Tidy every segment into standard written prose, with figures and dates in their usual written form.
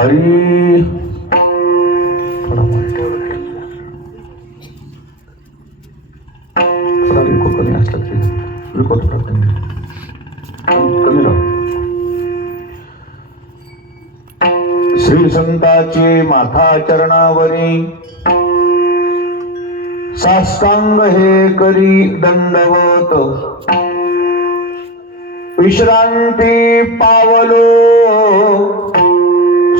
हरी थोडा रिको कमी असला तरी रिको थोडा कमी राहू. श्री संताचे माथा चरणावरी साष्टांग हे करी दंडवत विश्रांती पावलो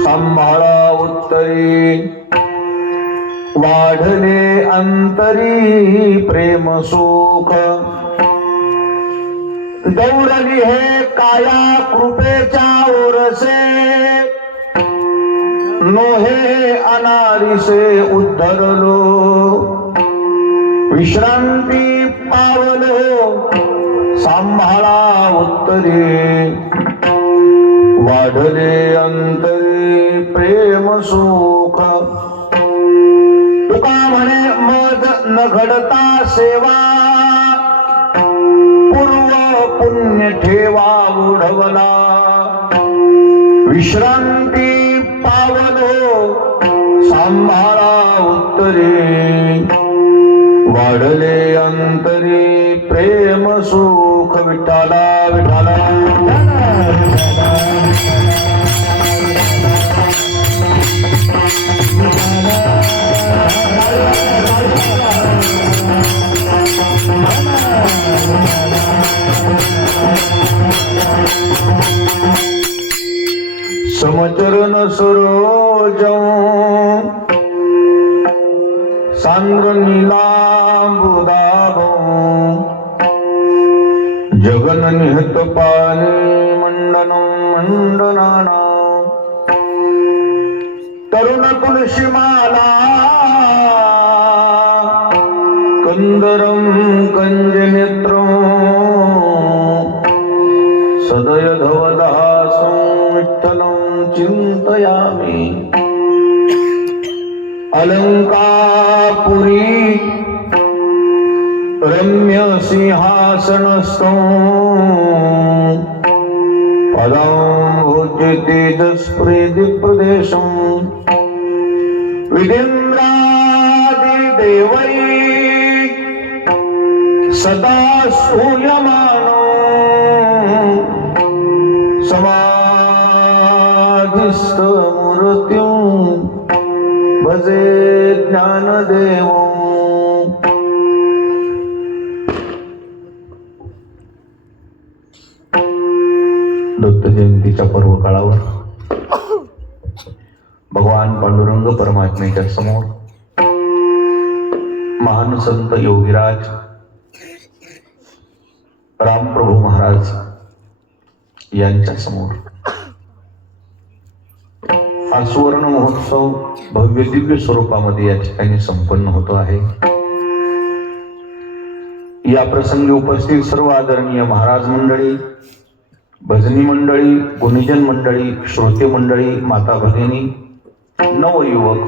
सांभाळा उत्तरी वाढले अंतरी प्रेम सुख दौडली हे काया कृपेच्या ओरसे नोहे अनारिसे उद्धरलो विश्रांती पावलो सांभाळा उत्तरे वाढले अंतरे प्रेम सुख तुका म्हणे मद न घडता सेवा पूर्व पुण्य ठेवा उडवला विश्रांती पावलो सांभाळा उत्तरे वाढले अंतरी प्रेम सुख विठाला विठाला समचरण सरोज सांद्र नीलांबुदाभ जगन निहत पाणी मंडनं मंडनाना तरुण तुलसीमाला कंदरं कंजनेत्रं सदय धवदासं विठ्ठलं चिंतयामि अलंकापुरी रम्य सिंहासनस्थं पदं भोज्य तेजस्प्रेदि प्रदेशं विदेन्द्रादि देवै सदा स्तूयमानो समाधिस्थ मूर्तिं भजे ज्ञानदेवं. दत्त जयंतीच्या पर्व काळावर भगवान पांडुरंग परमात्म्याच्या समोर महान संत योगीराज रामप्रभू महाराज यांच्या समोर हा सुवर्ण महोत्सव भव्य दिव्य स्वरूपामध्ये या ठिकाणी संपन्न होतो आहे. या प्रसंगी उपस्थित सर्व आदरणीय महाराज मंडळी, भजनी मंडळी, गुणीजन मंडळी, श्रोते मंडळी, माता भगिनी, नवयुवक,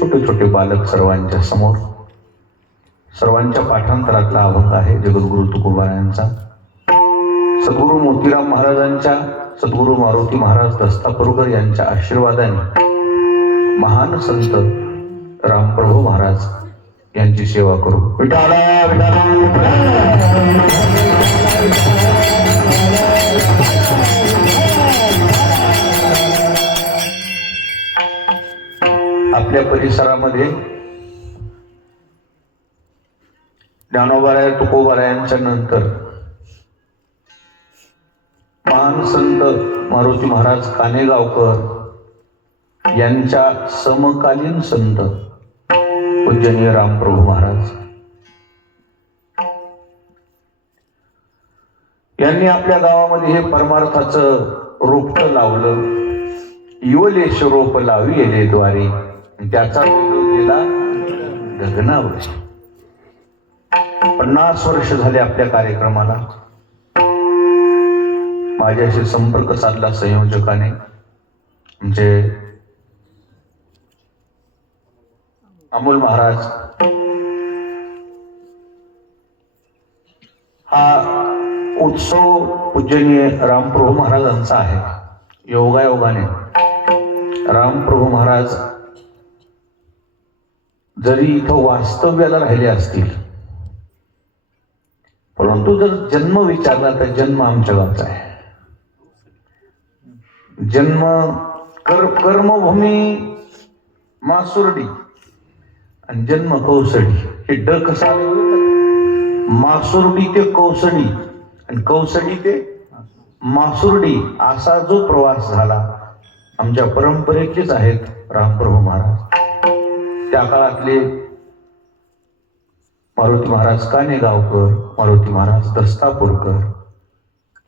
छोटे छोटे बालक सर्वांच्या समोर सर्वांच्या पाठांतरातला अभंग आहे जगद्गुरु तुकोबारायांचा. सद्गुरु मोतीराम महाराजांच्या, सद्गुरु मारुती महाराज दस्तापरुकर यांच्या आशीर्वादाने महान संत रामप्रभू महाराज यांची सेवा करू. विठाला विठाला आपल्या परिसरामध्ये ज्ञानोबाराय तुकोबारायांच्या नंतर महान संत मारुती महाराज कानेगावकर यांच्या समकालीन संत पूजनीय रामप्रभू महाराज यांनी आपल्या गावामध्ये हे परमार्थाचं रोपट लावलं. युवलेश रोप लावी येले द्वारे, त्याचा विलोप गेला गगनावर. 50 वर्ष झाले आपल्या कार्यक्रमाला. माझ्याशी संपर्क साधला संयोजकाने, म्हणजे अमोल महाराज. हा उत्सव पूजनीय रामप्रभू महाराजांचा आहे. योगायोगाने रामप्रभू महाराज जरी इथं वास्तव्याला राहिले असतील, परंतु जर जन्म विचारला तर जन्म आमच्या गावचा आहे. जन्म कर्मभूमी मासुर्डी आणि जन्म कौसडी. हे ड कसं आलं? मासुर्डी ते कौसडी आणि कौसडी ते मासुर्डी असा जो प्रवास झाला आमच्या परंपरेतलेच आहेत रामप्रभू महाराज. त्या काळातले मारुती महाराज कानेगावकर, मारुती महाराज दस्तापूरकर.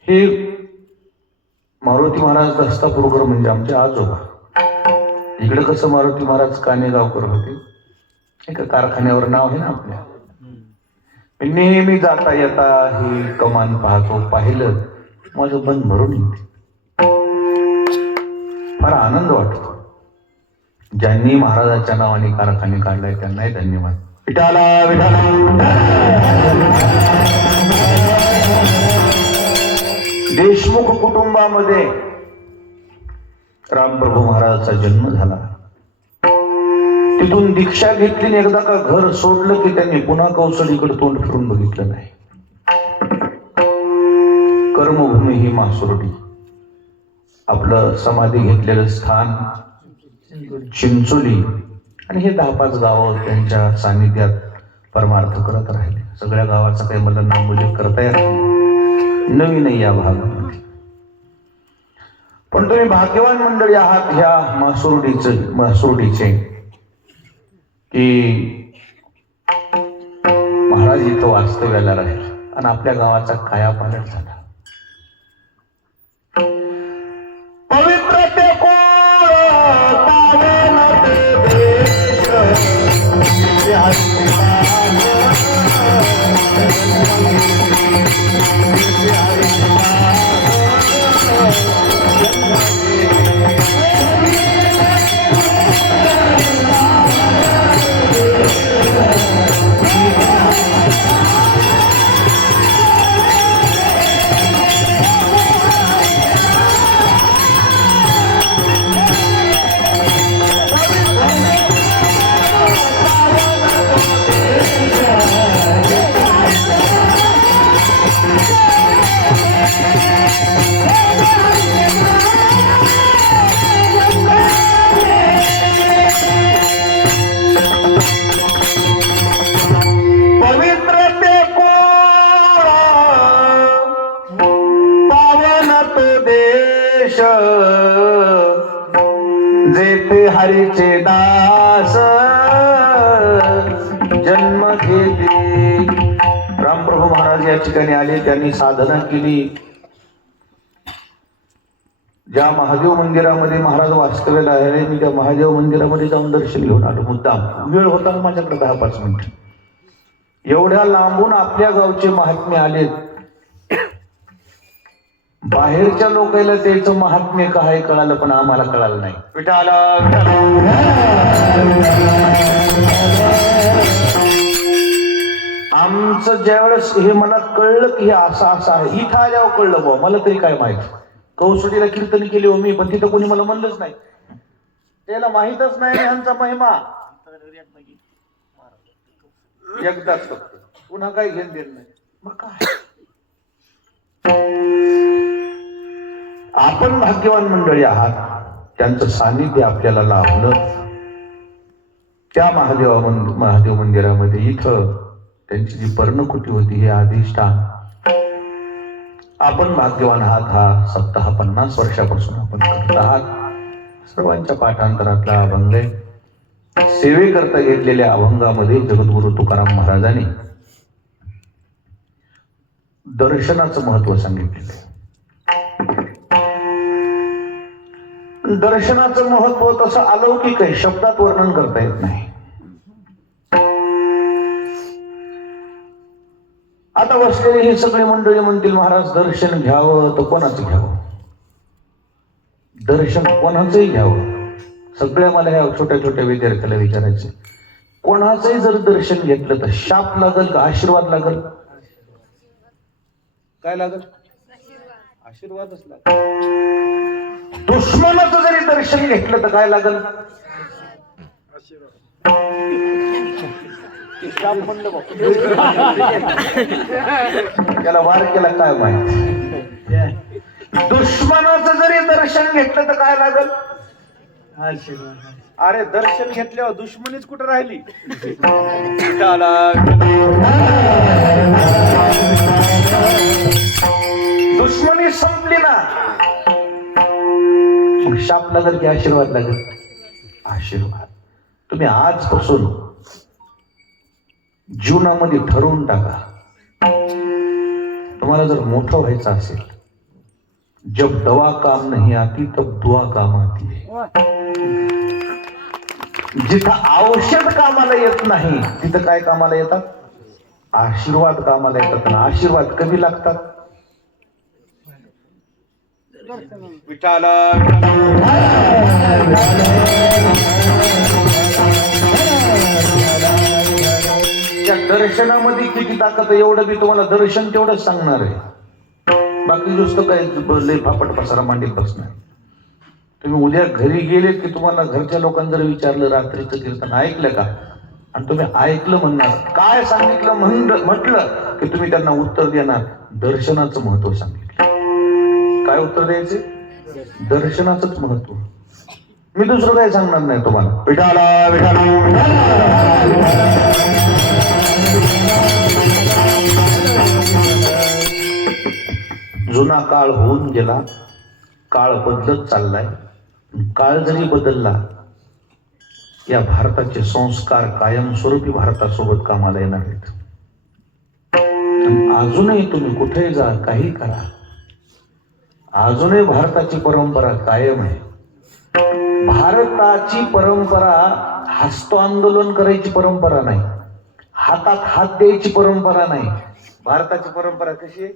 हे मारुती महाराज दस्तापूरकर म्हणजे आमचे आजोबा. इकडे कसं मारुती महाराज कानेगावकर होते, एका कारखान्यावर नाव आहे ना आपल्या. नेहमी जाता येता ही कमान पाहतो, पाहिलं माझं मन भरून येते. फार आनंद वाटतो. ज्यांनी महाराजांच्या नावाने कारखाने काढलाय त्यांनाही धन्यवाद. विठाला विठाला. देशमुख कुटुंबामध्ये रामप्रभू महाराजांचा जन्म झाला. तिथून दीक्षा घेतली आणि एकदा का घर सोडलं की त्यांनी पुन्हा कौसडीकडे तोंड फिरून बघितलं नाही. कर्मभूमी ही मासुर्डी, आपलं समाधी घेतलेलं स्थान चिंचोली, आणि हे 10-5 गावं त्यांच्या सानिध्यात परमार्थ करत राहिले. सगळ्या गावाचा काही मला नामोल्लेख करता येत नाही, नवीन या भागामध्ये. पण तुम्ही भाग्यवान मंडळी आहात ह्या मासुर्डीचे की महाराज इथं वास्तव्याला राहील आणि आपल्या गावाचा कायापालट झाला. जेथे हरीचे दास जन्म घेते. रामप्रभू महाराज या ठिकाणी आले, त्यांनी साधना केली. ज्या महादेव मंदिरामध्ये महाराज वास्तव्याला आहे, मी त्या महादेव मंदिरामध्ये जाऊन दर्शन घेऊन आलो. मुद्दाम वेळ होता माझ्याकडे 10-5 मिनिट. एवढ्या लांबून आपल्या गावचे महात्मे आलेत. बाहेरच्या लोकांना त्याचं महात्म्य काय कळालं, पण आम्हाला कळालं नाही. विठाला आमचं ज्यावेळेस हे मला कळलं की हे असं आहे, इथं आल्यावर कळलं बा. मला तरी काय माहित, कौसडीला कीर्तन केली हो मी, पण तिथं कोणी मला म्हणलंच नाही. त्याला माहितच नाही ह्यांचा महिमा. एकदाच फक्त, पुन्हा काही घेण देत नाही. मग काय आपण भाग्यवान मंडळी आहात, त्यांचं सानिध्य आपल्याला लाभलं. त्या महादेव मंदिरामध्ये इथं त्यांची जी पर्णकुटी होती हे अधिष्ठान. आपण भाग्यवान आहात. हा सप्ताह 50 वर्षापासून आपण करत आहात. सर्वांच्या पाठांतरातला अभंग आहे. सेवेकरता घेतलेल्या अभंगामध्ये जगद्गुरु तुकाराम महाराजांनी दर्शनाचं महत्व सांगितलेलं आहे. दर्शनाचं महत्व तसं अलौकिक आहे, शब्दात वर्णन करता येत नाही. आता बसलेली ही सगळी मंडळी म्हणतील महाराज दर्शन घ्यावं तर कोणाचं घ्यावं, दर्शन कोणाचंही घ्यावं. सगळ्या मला ह्या छोट्या छोट्या विद्यार्थ्याला विचारायचे, कोणाचंही जर दर्शन घेतलं तर शाप लागल का आशीर्वाद लागल? काय लागल? आशीर्वादच लागल. दुश्मनाचं जरी दर्शन घेतलं तर काय लागल? त्याला वार केला काय माहिती. दुश्मनाचं जरी दर्शन घेतलं तर काय लागल? अरे दर्शन घेतल्यावर दुश्मनीच कुठं राहिली? दुश्मनी संपली ना, मग शाप लागल की आशीर्वाद लागल? आशीर्वाद. तुम्ही आजपासून जीवनामध्ये ठरवून टाका, तुम्हाला जर मोठं व्हायचं असेल, जब दवा काम नहीं आती तब दुआ काम आती है. जिथं औषध कामाला येत नाही तिथं काय कामाला येतात? आशीर्वाद कामाला येतात. ना आशीर्वाद कधी लागतात? विठाला त्या दर्शनामध्ये किती ताकद आहे एवढं मी तुम्हाला दर्शन तेवढंच सांगणार आहे. बाकी नुसतं काय लय फापट पसारा मांडीत बसणार. तुम्ही उद्या घरी गेले की तुम्हाला घरच्या लोकांनी जर विचारलं रात्रीचं कीर्तन ऐकलं का, आणि तुम्ही ऐकलं म्हणणार, काय सांगितलं म्हटलं की तुम्ही त्यांना उत्तर देणार दर्शनाचं महत्व सांगितलं. काय उत्तर द्यायचे? दर्शनाचंच महत्व. मी दुसरं काही सांगणार नाही तुम्हाला. विठाला विठाला जुना काळ होऊन गेला, काळ बदलत चाललाय. काळ जरी बदलला, या भारताचे संस्कार कायमस्वरूपी भारतासोबत कामाला येणार आहेत. अजूनही तुम्ही कुठेही जा, काही करा, अजूनही भारताची परंपरा कायम आहे. भारताची परंपरा हस्त आंदोलन करायची परंपरा नाही, हातात हात द्यायची परंपरा नाही. भारताची परंपरा कशी आहे?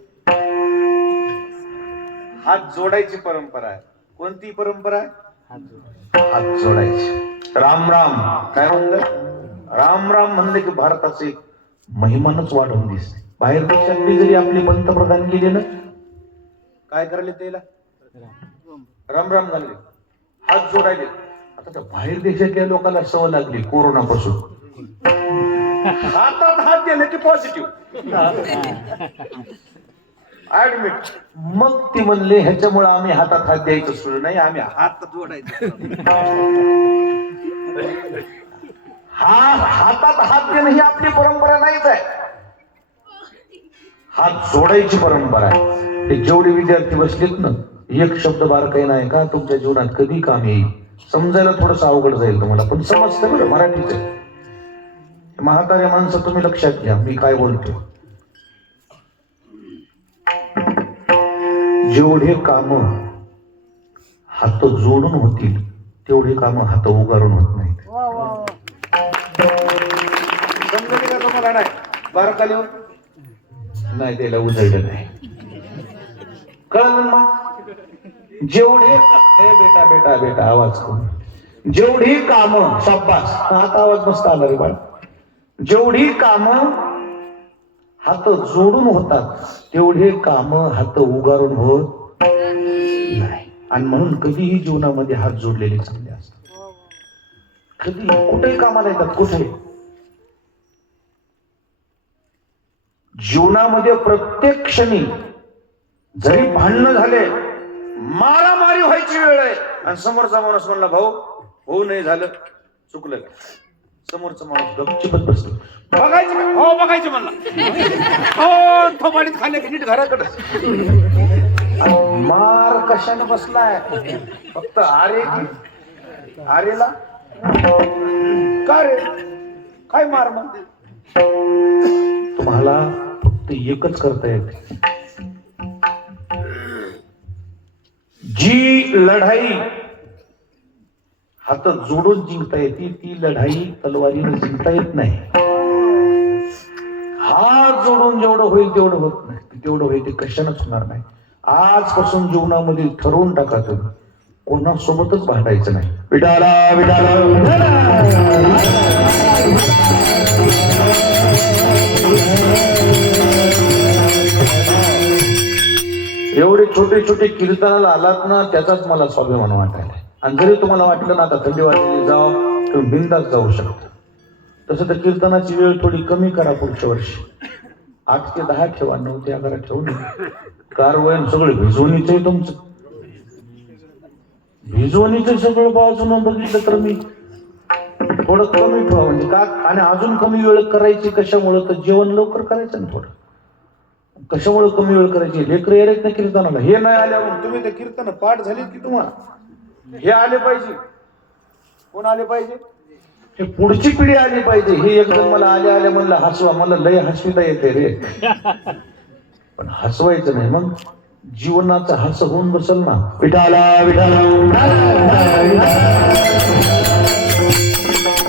हात जोडायची परंपरा आहे. कोणती परंपरा आहे? हात जोडायचे. राम राम काय म्हणलं? राम राम म्हणलं की भारताचं एक महिमानच वाढून दिसते. बाहेर देशात बी जरी आपले पंतप्रधान गेले ना, काय करायला त्याला? राम राम झाले, हात जोडायले. आता त्या बाहेर देशातल्या लोकांना सवय लागली कोरोनापासून. हातात हात दिले की पॉझिटिव्ह ऍडमिट. मग ती म्हणले ह्याच्यामुळे आम्ही हातात हात द्यायचं सुरू नाही, आम्ही हात जोडायचे. हातात हात देणं ही आपली परंपरा नाहीच आहे, हात जोडायची परंपरा आहे. ते जेवढे विद्यार्थी बसलेत ना, एक शब्द बारकाई नाही का तुमच्या जीवनात कधी काम येईल. समजायला थोडस अवघड जाईल तुम्हाला, पण समजतं बरं मराठीच आहे. म्हाताऱ्या माणसं तुम्ही लक्षात घ्या मी काय बोलतो. जेवढे काम हात जोडून होतील तेवढे काम हात उगारून होत नाहीत. समजले का तुम्हाला? नाही बारकाली नाही त्याला उजळलं नाही. कळलं मग? जेवढे बेटा बेटा बेटा आवाज करून, जेवढी काम शाबास, आता आवाज मस्त आला रे बाळ. जेवढी काम हात जोडून होतात तेवढे काम हात उगारून होत नाही. आणि म्हणून कधीही जीवनामध्ये हात जोडलेले चांगले असतात. कधी कुठेही कामाला येतात. कुठे जीवनामध्ये प्रत्येक क्षणी जरी भांडणं झाले, मारामारी व्हायची वेळ आहे, आणि समोरचा माणूस म्हणला भाऊ होऊ नाही झालं, चुकलं का? समोरचा माणूस गपचिपच बसतो. बघायचं का? हो बघायचं म्हणला. हो थोबाडीत खाल्ले की नीट घराकडे. मार कशाने बसलाय? फक्त आरे की आरेला का रे? काय मार मग? तुम्हाला फक्त एकच करता येते. जी लढाई हात जोडून जिंकता येते ती लढाई तलवारीने जिंकता येत नाही. हात जोडून जेवढं होईल तेवढं होत नाही, तेवढं होईल ते कशानच होणार नाही. आजपासून जीवनामध्ये ठरवून टाका तुम्ही कोणासोबतच भांडायचं नाही. विठाला विठाला एवढे छोटे छोटे कीर्तनाला आलात ना, त्याचाच मला स्वाभिमान वाटायला. आणि जरी तुम्हाला वाटलं ना आता थंडी वाजली जावं, तुम्ही बिंदास जाऊ शकता. तसं तर कीर्तनाची वेळ थोडी कमी करा पुढच्या वर्षी. 8 ते 10 ठेवा, 9 ते 11 ठेवू नये. कारवयन सगळं भिजवणीच आहे तुमचं, भिजवणीचं सगळं बाजून बघितलं तर मी थोडं कमी ठेवा. म्हणजे का, आणि अजून कमी वेळ करायची कशामुळं, तर जेवण लवकर करायचं ना थोडं. कशामुळे कमी वेळ करायची, लेकर येत नाही कीर्तनाला. हे नाही आल्यावर तुम्ही ते कीर्तन पाठ झालीत की तुम्हाला हे आले पाहिजे. कोण आले पाहिजे, हे पुढची पिढी आली पाहिजे. हे एकदम मला आल्या म्हणलं हसवा, मला लय हसविता येते रे, पण हसवायचं नाही. मग जीवनाचा हस होऊन बसल ना. विठाला विठाला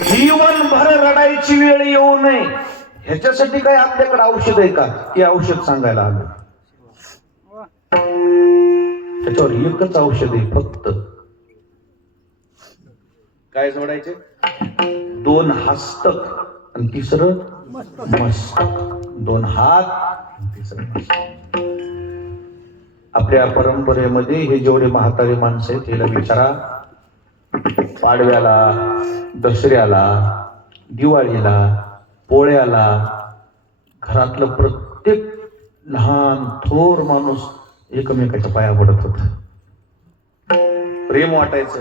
जीवनभर रडायची वेळ येऊ नये ह्याच्यासाठी काय आपल्याकडे औषध आहे का, ते औषध सांगायला आलं. त्याच्यावर एकच औषध आहे फक्त. काय जोडायचे, 2 हस्तक आणि तिसरं मस्तक. 2 हात आणि तिसरं मस्तक. आपल्या परंपरेमध्ये हे जेवढे म्हातारे माणसं आहेत त्याला विचारा, पाडव्याला, दसऱ्याला, दिवाळीला, पोळ्याला घरातलं प्रत्येक लहान थोर माणूस एकमेकाच्या पाया पडत होत. प्रेम वाटायचं,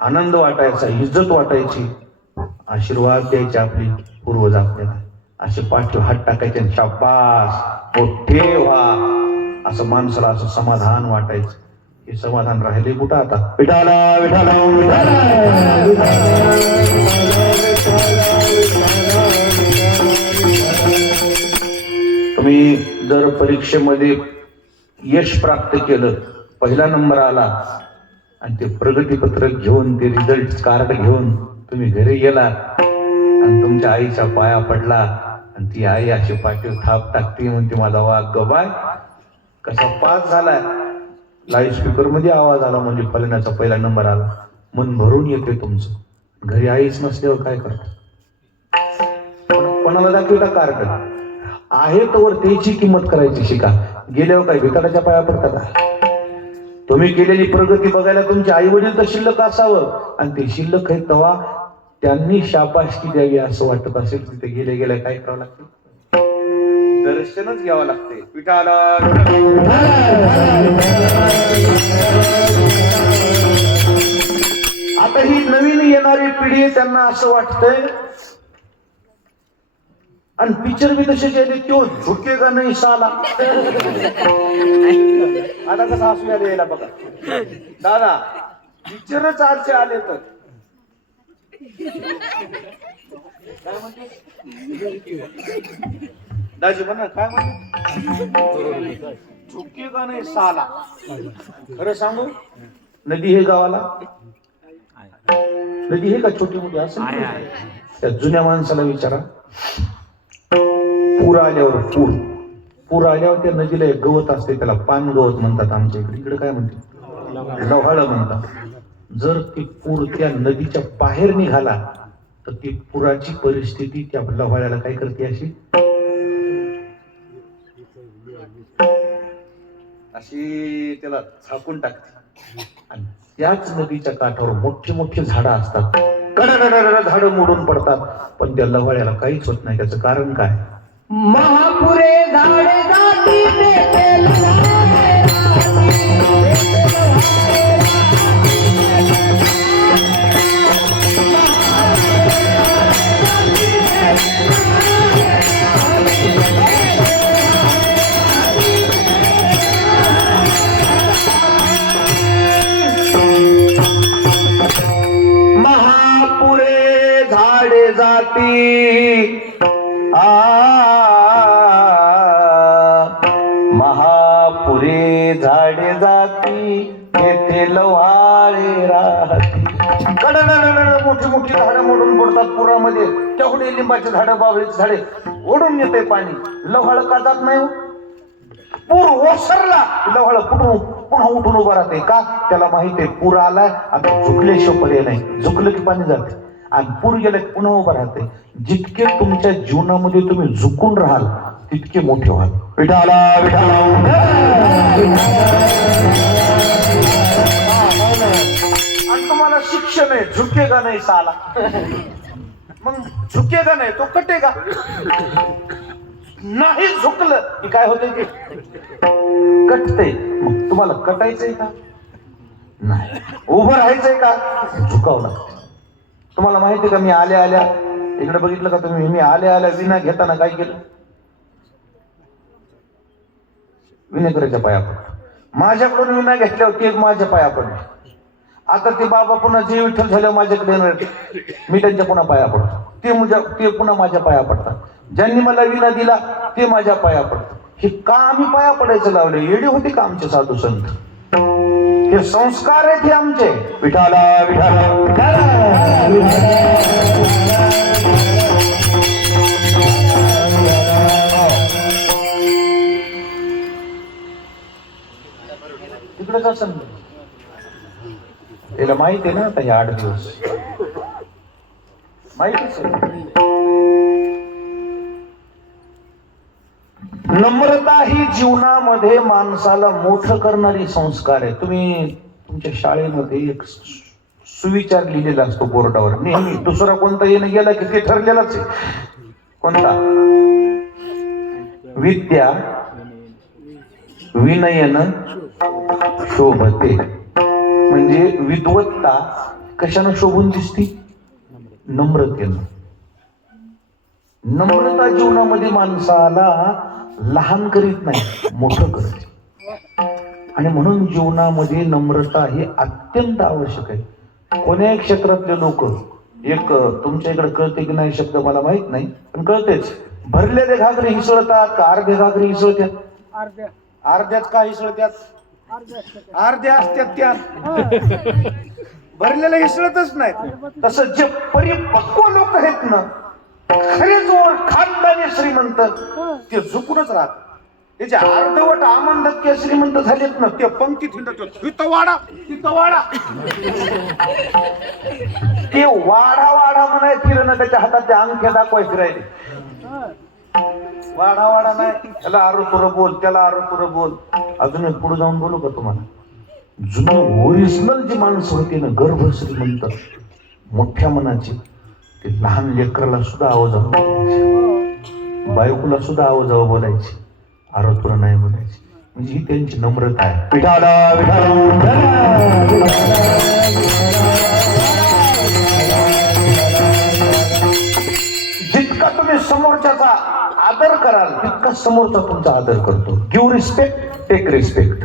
आनंद वाटायचा, इज्जत वाटायची, आशीर्वाद द्यायचे आपले पूर्वज आपल्याला. असे पाठीवर हात टाकायचे, शाबास मोठे व्हा, असं माणसाला असं समाधान वाटायचं. हे समाधान राहिले कुठं आता. विठाला विठाला तुम्ही जर परीक्षेमध्ये यश प्राप्त केलं, पहिला नंबर आला आणि ते प्रगतीपत्रक घेऊन, ते रिझल्ट कार्ड घेऊन तुम्ही घरी गेला आणि तुमच्या आईच्या पाया पडला आणि ती आई अशी पाठीवर थाप टाकते, म्हणते माझा वाघ गबाय कसा पास झालाय. लाईव्ह स्पीकर मध्ये आवाज आला म्हणजे फलण्याचा पहिला नंबर आला. मन भरून येते तुमचं. घरी आईच नसल्यावर काय करता, कोणाला दाखवता कार्ड आहे तोवर त्याची किंमत करायची शिका. गेल्यावर काय भिकाडाच्या पाया पडतात का. तुम्ही केलेली प्रगती बघायला तुमचे आई वडील तर शिल्लक असावं, आणि ते शिल्लक आहे तेव्हा त्यांनी शाबासकी द्यावी असं वाटत असेल. तिथे गेल्या गेल्या काय करावं लागते, दर्शनच घ्यावं लागते. पिठाला आता ही नवीन येणारी पिढी, त्यांना असं वाटतंय, आणि पिक्चर बी तसे गेले, तो झुकेगा नाही साला. आता कसं असू यायला बघा दादा, पिक्चरच आजचे आले तर काय म्हणते दाजी म्हणा, काय म्हणते, झुकेगा नाही साला. खरं सांगू, नदी हे गावाला नदी हे का छोटी मोठी असं, त्या जुन्या माणसाला विचारा. पूर आल्यावर पूर आल्यावर त्या नदीला एक गवत असते, त्याला पान गवत म्हणतात आमच्या इकडे. इकडे काय म्हणते, लव्हाळ म्हणतात. जर ती पूर त्या नदीच्या बाहेर निघाला तर ती पुराची परिस्थिती त्या लव्हाळ्याला काय करते, अशी त्याला झाकून टाकते. आणि त्याच नदीच्या काठावर मोठी मोठी झाडं असतात, झाडं मोडून पडतात, पण त्या लव्हाळ्याला काहीच होत नाही. त्याचं कारण काय, महापुरे झाडे जाती महापुरे झाडे जाती, महापुरे झाडे जाती, येथे लव्हाळे राहती. मोठी मोठी झाडं मोडून पडतात पुरामध्ये. तेवढे लिंबाचे झाडं, बावळीची झाडे ओढून येते पाणी. लव्हाळ का जात नाही, पूर ओसरला लव्हाळ पुन्हा उठून उभं राहते. का, त्याला माहिती आहे पूर आलाय, आता झुकल्याशिवाय पर्याय नाही. झुकलं की पाणी जाते, आणि पूर गेलं की पुन्हा उभं राहते. जितके तुमच्या जीवनामध्ये तुम्ही झुकून राहाल तितके मोठे व्हाल. विठाला विठाला. में झुकेगा नहीं साला. मग झुकेगा नाही तो कटेगा. नाही झुकलं की काय होतंय ते कटतंय. मग तुम्हाला कटायचंय का? नाही. उभं राहायचंय का? झुकावं लागतं. तुम्हाला माहितीये का, मी आल्या आल्या इकडे बघितलं का तुम्ही, मी आल्या आल्या विना घेताना काय केलं? विनेकराच्या पाया पडलं. माझ्याकडून विना घेतल्यावर ते माझ्या पाया पडले. आता ते बाबा पुन्हा जे विठ्ठल झाल्यावर माझ्याकडे येणार, मी त्यांच्या पुन्हा पाया पडतो. ते पुन्हा माझ्या पाया पडतात. ज्यांनी मला विना दिला ते माझ्या पाया पडतात. हे का आम्ही पाया पडायचं लावले? येडे होते का आमचे साधू संत? हे संस्कार आहेत हे आमचे. विठाला तिकडे का समज त्याला माहिती आहे ना आता हे 8 दिवस माहितीच आहे. नम्रता ही जीवनामध्ये माणसाला मोठं करणारी संस्कार आहे. तुम्ही तुमच्या शाळेमध्ये एक सुविचार लिहिलेला असतो बोर्डावर नेहमी. दुसरा कोणता येणं गेला की ते ठरलेलाच आहे. कोणता? विद्या विनयन शोभते. म्हणजे विद्वत्ता कशानं शोभून दिसती? नम्रतेनं. नम्रता जीवनामध्ये माणसाला लहान करीत नाही, मोठं करते. आणि म्हणून जीवनामध्ये नम्रता ही अत्यंत आवश्यक आहे. कोण्या क्षेत्रातले लोक एक तुमच्या इकडे कळते की नाही शब्द मला माहित नाही, पण कळतेच. भरलेले घागरे हिसळतात का अर्धे घागरे हिसळतात? अर्ध्यात का हिसळतात? अर्ध्या असतात त्या. भरलेले हिसळतच नाहीत. तसं जे परिपक्व लोक आहेत ना, खरे जोर खानदानी श्रीमंत, ते झुकूनच राहत. त्याचे अर्धवट आमंधक्य श्रीमंत झालेत ना, ते पंक्तीत हिंडत तिथं वाडा तिथं वाडा. ते वाडा वाडा म्हणाय फिरणं, त्याच्या हातात त्या अंगठ्या दाखवाय फिरायले. वाडा वाडा नाही, त्याला आरोतुर बोल, त्याला आरोतुर बोल. अजून एक पुढे जाऊन बोलू का तुम्हाला? जुनं ओरिजिनल जी माणसं होती ना, गर्भ श्रीमंत मोठ्या मनाची, ते लहान लेकराला सुद्धा आवाजावं बोलायचे, बायकोला सुद्धा आवाजावं बोलायचे, आरोतुर नाही बोलायचे. म्हणजे ही त्यांची नम्रता आहे. विठाला जितका तुम्ही समोरच्याचा आदर कराल तितका समोरचा तुमचा आदर करतो. Give respect, take respect.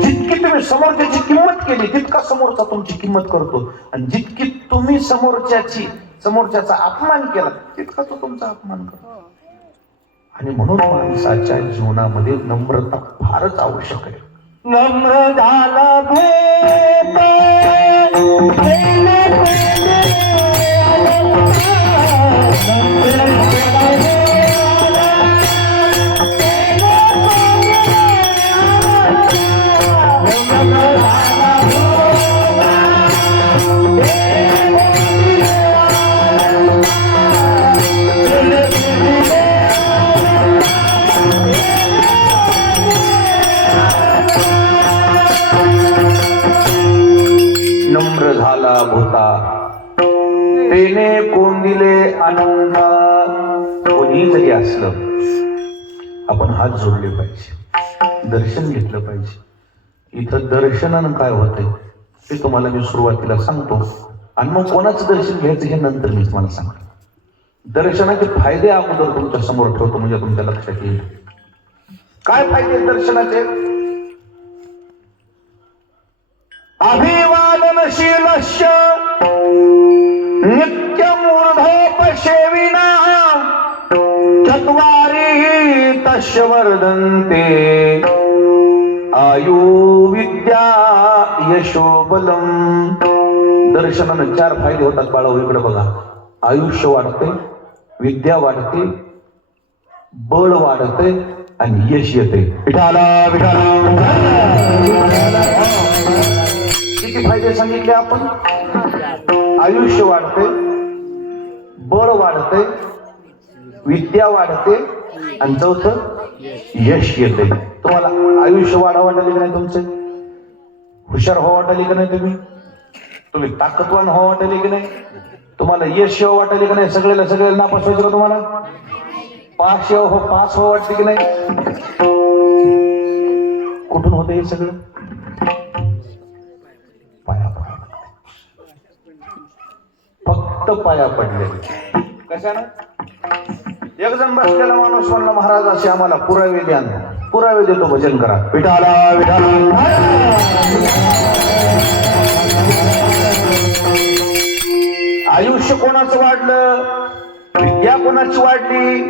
जितकी तुम्ही समोरच्याची किंमत केली तितका समोरचा तुमची किंमत करतो. आणि जितकी तुम्ही समोरच्याचा अपमान केला तितका तो तुमचा अपमान करतो. आणि म्हणून माणसाच्या जीवनामध्ये नम्रता फारच आवश्यक आहे. नम्र झाला नम्र झाला भूता तेने कोंदिले आनंद. कोणी जरी असलं आपण हात जोडले पाहिजे, दर्शन घेतलं पाहिजे. इथं दर्शनानं काय होतंय ते तुम्हाला मी सुरुवातीला सांगतो, आणि मग कोणाचं दर्शन घ्यायचं हे नंतर मी तुम्हाला सांगतो. दर्शनाचे फायदे अगोदर तुमच्या समोर ठेवतो म्हणजे तुमच्या लक्षात येईल. काय फायदे दर्शनाचे? अभिवादनशीलस्य नित्यमूर्धोपसेविना चत्वारि तस्य वर्धन्ते आयु विद्या यशो बलम. दर्शनानं 4 फायदे होतात बाळा. इकडे बघा, आयुष्य वाढते, विद्या वाढते, बळ वाढते आणि यश येते. विठाला विठाला. किती फायदे सांगितले आपण? आयुष्य वाढते, बळ वाढते, विद्या वाढते आणि चौथं यश येते. तुम्हाला आयुष्य वाढा वाटायला की नाही? तुमचं हुशार व्हा वाटायला की नाही? तुम्ही ताकदवान हो वाटले की नाही? तुम्हाला यश हो वाटले की नाही? सगळ्याला नापास व्हायचं का तुम्हाला? पास हो वाटते की नाही? कुठून होतं हे सगळं? पाया पडा, फक्त पाया पडले. कशानं? एक जण बसलेला माणूस म्हणला, महाराज असे आम्हाला पुरावे द्या. पुरावे देतो, भजन करा. विठाला विठाला. आयुष्य कोणाचं वाढलं, विद्या कोणाची वाढली,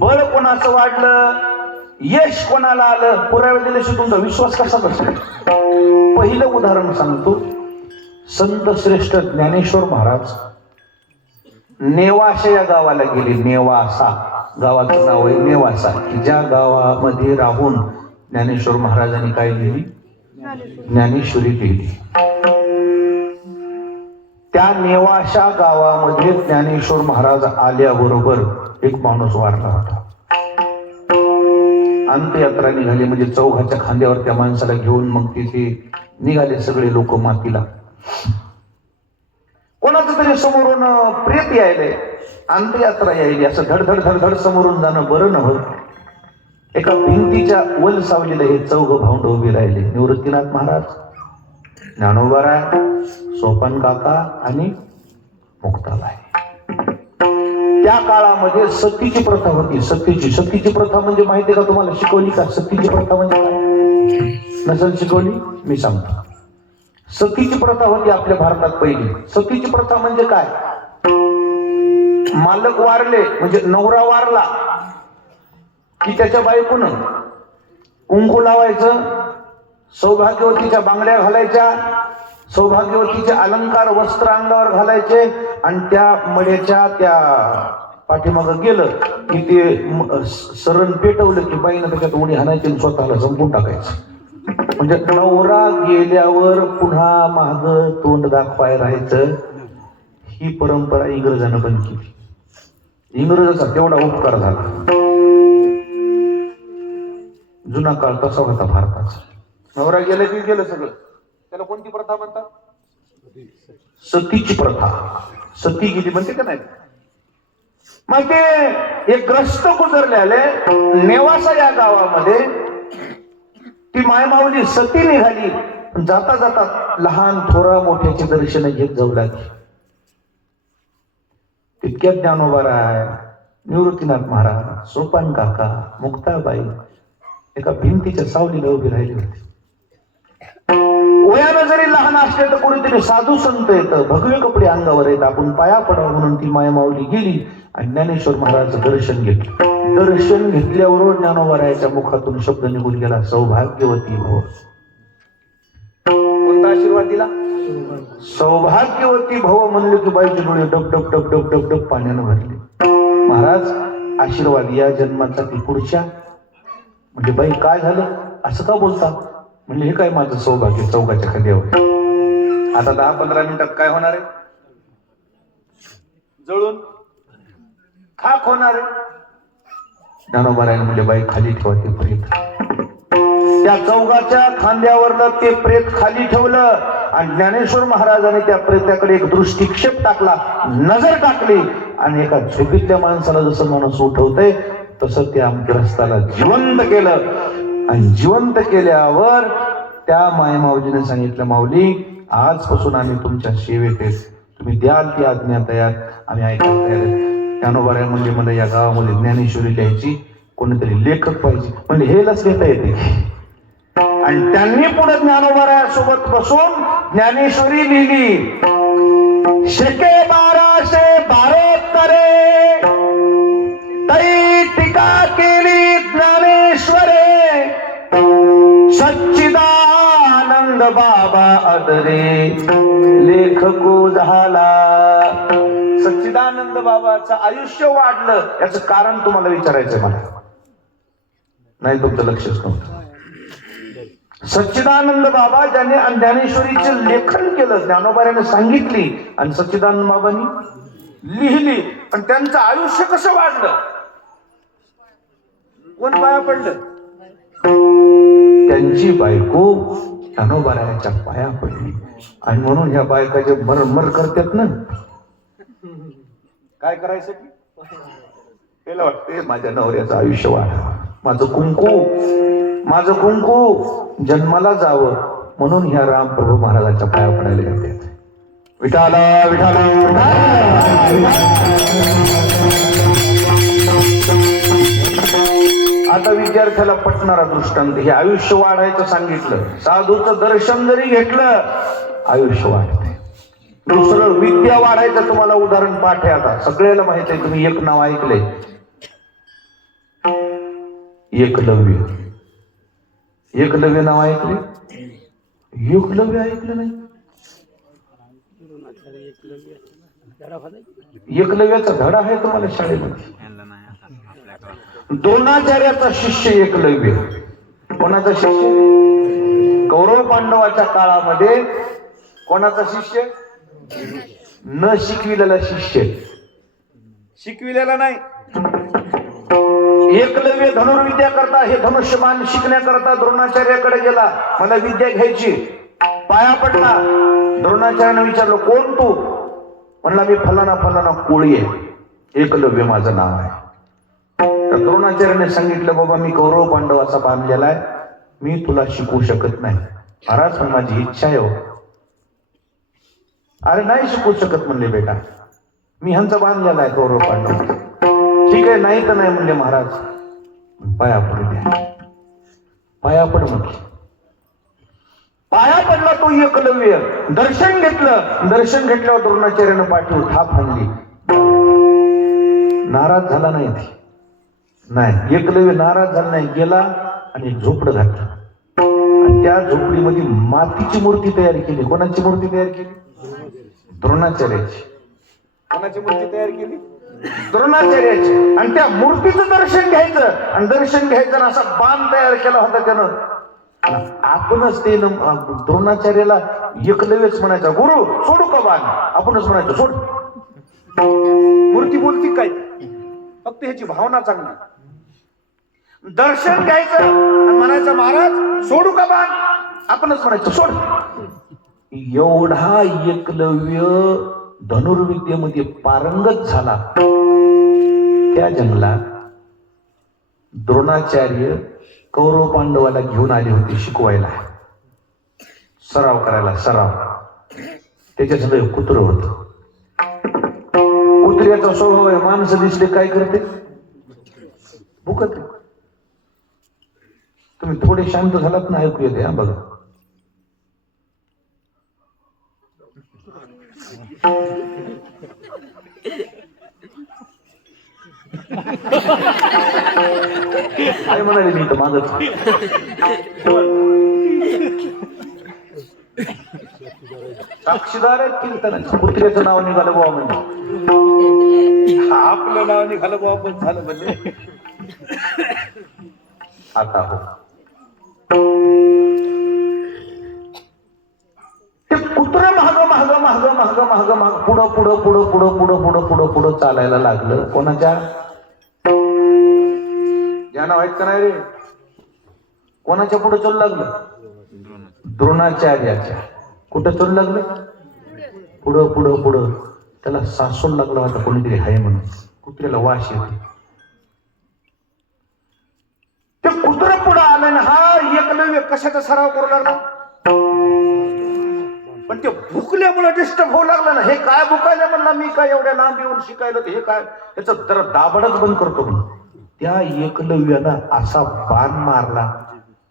बळ कोणाचं वाढलं, यश कोणाला आलं, पुरावे दिल्याशिवाय तुमचा विश्वास कसा बसला? पहिलं उदाहरण सांगतो. संत श्रेष्ठ ज्ञानेश्वर महाराज नेवासा या गावाला गेले. नेवासा गावाचं नाव आहे नेवासा, की ज्या गावामध्ये राहून ज्ञानेश्वर महाराजांनी काय लिहिली? ज्ञानेश्वरी लिहिली. त्या नेवासा गावामध्ये ज्ञानेश्वर महाराज आल्याबरोबर एक माणूस वारला होता. अंत्ययात्रा निघाली, म्हणजे चौघाच्या खांद्यावर त्या माणसाला घेऊन मग तिथे निघाले सगळे लोक मातीला. कोणाचं तरी समोरून प्रेत यायले, अंत्ययात्रा यायली, असं धडधड धडधड समोरून जाणं बरं नव्हतं. एका भिंतीच्या वल सावलीला हे चौघ भावंड उभे राहिले. निवृत्तीनाथ महाराज, ज्ञानोबाराय, सोपान काका आणि मुक्ताबाई. त्या काळामध्ये सतीची प्रथा होती. सतीची प्रथा म्हणजे माहिती का तुम्हाला? शिकवली का सतीची प्रथा म्हणजे काय? नसेल शिकवली, मी सांगतो. सतीची प्रथा होती आपल्या भारतात पहिली. सतीची प्रथा म्हणजे काय? मालक वारले, म्हणजे नवरा वारला की त्याच्या बायकोनं कुंकू लावायचं, सौभाग्यवतीच्या बांगड्या घालायच्या, सौभाग्यवतीचे अलंकार वस्त्र अंगावर घालायचे, आणि त्या मड्याच्या त्या पाठीमागं गेलं की ते सरण पेटवलं की बाईनं त्याच्यात उडी हाणायची आणि स्वतःला संपून टाकायचं. म्हणजे नवरा गेल्यावर पुन्हा माग तोंड दाखवाय राहायचं. ही परंपरा इंग्रजानं बंद केली. इंग्रजाचा तेवढा उपकार झाला. जुना काळ तसा होता भारताचा. नवरा गेला की गेलं सगळं. त्याला कोणती प्रथा म्हणतात? सतीची प्रथा. सती गेली म्हणते का नाही? मग ते एक ग्रस्त गुजरलेले नेवासा या गावामध्ये ती मायमाऊली सती निघाली. जाता जाता लहान थोरा मोठ्याचे दर्शन घेत जाऊ लागली. तितक्यात ज्ञानोबाराय, निवृत्तीनाथ महाराज, सोपान काका, मुक्ताबाई एका भिंतीच्या सावलीला उभी राहिली होती. वयानं जरी लहान असले तर कोणीतरी साधू संत येतं, भगवे कपडे अंगावर येत, आपण पाया पडावं म्हणून ती मायमाऊली गेली आणि ज्ञानेश्वर महाराजांचं दर्शन घेतलं. दर्शन घेतल्यावर ज्ञानोबारायाच्या मुखातून शब्द निघून गेला, सौभाग्यवती भव. कोणता आशीर्वाद दिला? सौभाग्यवती भव म्हणले की बाईचे डोळे डब डब डब डब डब डब पाण्यानं भरले. महाराज आशीर्वाद या जन्माचा की पुढच्या? म्हणजे बाई काय झालं असं का बोलता? म्हणजे हे काय माझं सौभाग्य चौकाच्या खांद्यावर. आता 10-15 मिनिटात काय होणार आहे? जळून खाक होणार आहे. ज्ञानोबारायने म्हणजे बाई खाली ठेवा ते प्रेत. त्या चौघाच्या खांद्यावरनं ते प्रेत खाली ठेवलं आणि ज्ञानेश्वर महाराजांनी त्या प्रेताकडे एक दृष्टिक्षेप टाकला, नजर टाकली, आणि एका झोपीतल्या माणसाला जसं माणूस उठवतंय तसं त्या ग्रस्ताला जिवंत केलं. आणि जिवंत केल्यावर त्या मायमाऊलीने सांगितलं, माऊली आजपासून आम्ही तुमच्या सेवेत आहे, तुम्ही द्याल ती आज्ञा तयार, आम्ही ऐकायला तयार आहे. ज्ञानोबाराय म्हणजे मला या गावामध्ये ज्ञानेश्वरी लिहायची, कोणीतरी लेखक पाहिजे. म्हणजे हे लस घेता येते. आणि त्यांनी पुढे ज्ञानोबारायासोबत बसून ज्ञानेश्वरी लिहिली. शके 1272 तै टीका केली ज्ञानेश्वरे, सच्चिदानंद बाबा अदरे लेखको झाला. सच्चिदानंद बाबाचं आयुष्य वाढलं याचं कारण तुम्हाला विचारायचंय मला, नाही तुमचं लक्षच नव्हतं. सच्चिदानंद बाबा ज्याने ज्ञानेश्वरीचे लेखन केलं, ज्ञानोबाराने सांगितली आणि सच्चिदानंद बाबांनी लिहिली, आणि त्यांचं आयुष्य कसं वाढलं? कोण पाया पडलं? त्यांची बायको ज्ञानोबारायाच्या पाया पडली. आणि म्हणून ह्या बायका जे मर करतात ना, काय करायचं की त्याला वाटते माझ्या नवऱ्याचं आयुष्य वाढावं, माझं कुंकू जन्माला जावं, म्हणून ह्या रामप्रभू महाराजांच्या पाया पडायला येतात. विठाला विठाला. आता विद्यार्थ्याला पटणारा दृष्टांत, हे आयुष्य वाढायचं सांगितलं, साधूचं दर्शन जरी घेतलं आयुष्य वाढते. दुसरं विद्या वाढायचं तुम्हाला उदाहरण पाठ आहे. आता सगळ्याला माहित आहे, तुम्ही एक नाव ऐकले, एकलव्य. एकलव्य नाव ऐकले? एकलव्य ऐकलं नाही? एकलव्याचा धडा आहे तुम्हाला शाळेमध्ये. द्रोणाचार्याचा शिष्य एकलव्य. कोणाचा शिष्य? कौरव पांडवाच्या काळामध्ये कोणाचा शिष्य? न शिकविलेला शिष्य, शिकविलेला नाही. एकलव्य धनुर्विद्या करता, हे धनुष्यबाण शिकण्याकरता द्रोणाचार्याकडे गेला, मला विद्या घ्यायची. पाया पडला. द्रोणाचार्याने विचारलं, कोण तू? म्हणला, मी फलाना कोळी आहे, एकलव्य माझं नाव आहे. तर द्रोणाचार्याने सांगितलं, बाबा मी कौरव पांडवाचा बांधलेला आहे, मी तुला शिकवू शकत नाही. महाराज पण माझी इच्छा आहे हो. अरे नाही शिकवू शकत म्हणले, बेटा मी ह्यांचा बांधलेला आहे कौरव पांडव. ठीक आहे, नाही तर नाही म्हणले महाराज, पाया पडू द्या. पाया पड म्हटले. पाया पडला तो एकलव्य. दर्शन घेतलं. दर्शन घेतल्यावर द्रोणाचार्यानं पाठीवर थाप हाणली. नाराज झाला नाही ती, नाही, एकलव्य नाराज झाला नाही. गेला आणि एक झोपडं घातलं, आणि त्या झोपडीमध्ये मातीची मूर्ती तयार केली. कोणाची मूर्ती तयार केली? द्रोणाचार्याची. कोणाची मूर्ती तयार केली? द्रोणाचार्याची. आणि त्या मूर्तीचं दर्शन घ्यायचं, आणि दर्शन घ्यायचं आणि असा बाण तयार केला होता त्यानं. आपणच ते द्रोणाचार्याला एकलव्यच म्हणायचा, गुरु सोडू का बाण? आपणच म्हणायचं, सोड. मूर्ती बोलती काय? फक्त ह्याची भावना चांगली. दर्शन घ्यायचं आणि म्हणायचं, महाराज सोडू का बाण? आपणच म्हणायचं, सोड. एवढा एकलव्य धनुर्विद्येमध्ये पारंगत झाला. त्या जंगलात द्रोणाचार्य कौरव पांडवाला घेऊन आले होते शिकवायला, सराव करायला. सराव. त्याच्यासंग एक कुत्र होत. कुत्र्याचा स्वभाव आहे, माणसं दिसले काय करते? भुकत. तुम्ही थोडे शांत झालात ना, ऐकू येते. हा बघा, काय म्हणाले मी तर मागच. साक्षीदार आहेत कीर्तनाचे. कुत्र्याचं नाव निघालं बुवा म्हणजे, आपलं नाव निघालं बुवा पण झालं म्हणजे. आता हो, ते कुत्र महाग पुढं चालायला लागलं. कोणाच्या? ज्यांना वाईट का नाही रे? कोणाच्या पुढे चालू लागलं? द्रोणाचार्याच्या. कुठं चालू लागलं? पुढं. त्याला सासून लागला होता कोणीतरी आहे म्हणून. कुत्र्याला वास येते. ते कुत्र पुढं आलं ना, हा एकलव्य कशाचा सराव करू लागला? पण ते भुकल्यामुळे डिस्टर्ब होऊ लागलं ना. हे काय भुकायला म्हणला, मी काय एवढ्या लांब येऊन शिकायला, हे काय, त्याचं जरा दाबडच बंद करतो म्हणून. त्या एकलव्यानं असा बाण मारला